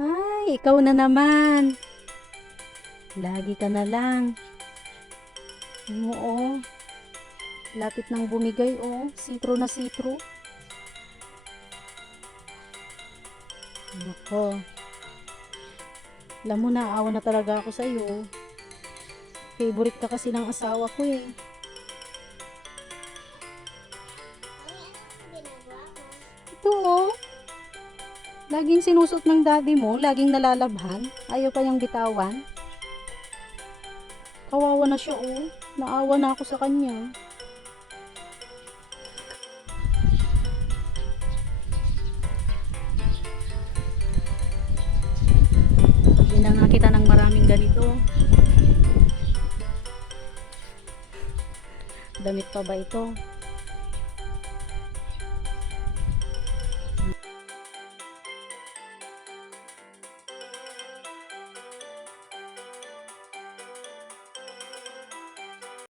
Ay, ikaw na naman. Lagi ka na lang. Oo. Lapit nang bumigay, oh. Sitro na sitro. Nako. Alam mo, naawa na talaga ako sa iyo. Favorite ka kasi ng asawa ko eh. Ito oh. Laging sinusot ng daddy mo, laging nalalabhan. Ayaw pa niyang bitawan. Kawawa na siya oh. Naawa na ako sa kanya. Hindi na nga kita ng maraming ganito. Damit pa ba ito?